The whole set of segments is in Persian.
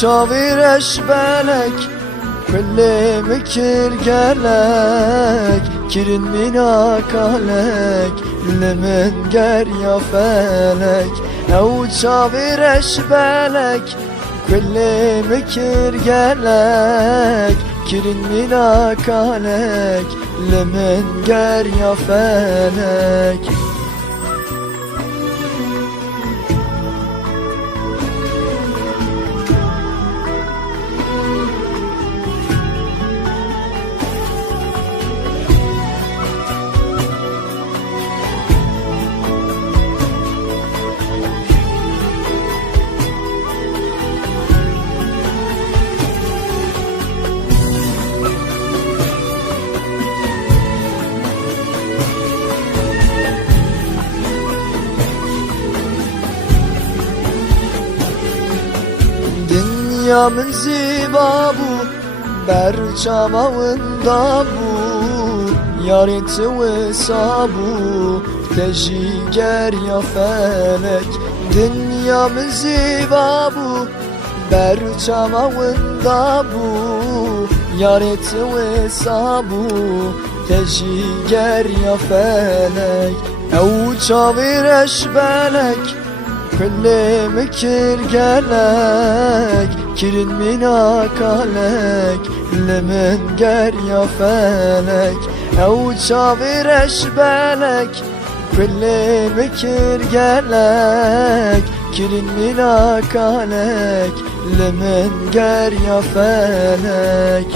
çavireş belek كل مكر قالك كرن منا قالك لمن قر يا فالك أو شابرش بالك كل مكر قالك كرن منا قالك لمن قر يا فالك Dünyamın ziba bu, berçavağında bu, yareti vesa bu, tejiger ya felek. Dünyamın ziba bu, berçavağında bu, yareti vesa bu, tejiger ya felek. Ev çavireş belek كل مكر قالك كرن منا قالك لمن قر يا فالك أو شابرش بالك كل مكر قالك كرن منا قالك لمن قر يا فالك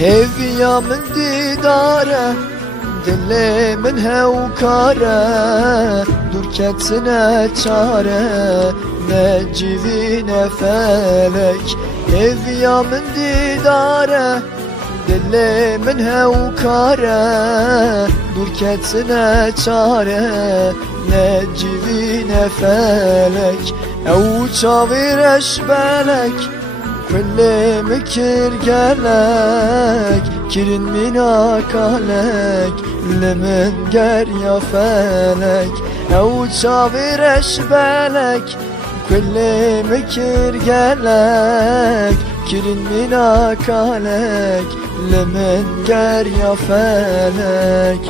هيفيا من ديداره دلي من هوكاره دور كتنا چاره نجيبين فالك هيفيا من ديداره دلي من هوكاره دور كتنا چاره نجيبين فالك او چاويرش بالك كل مكر قالك كرن منا قالك لمن قر يا فالك أو شابرش بالك كل مكر قالك كرن منا قالك لمن قر يا فالك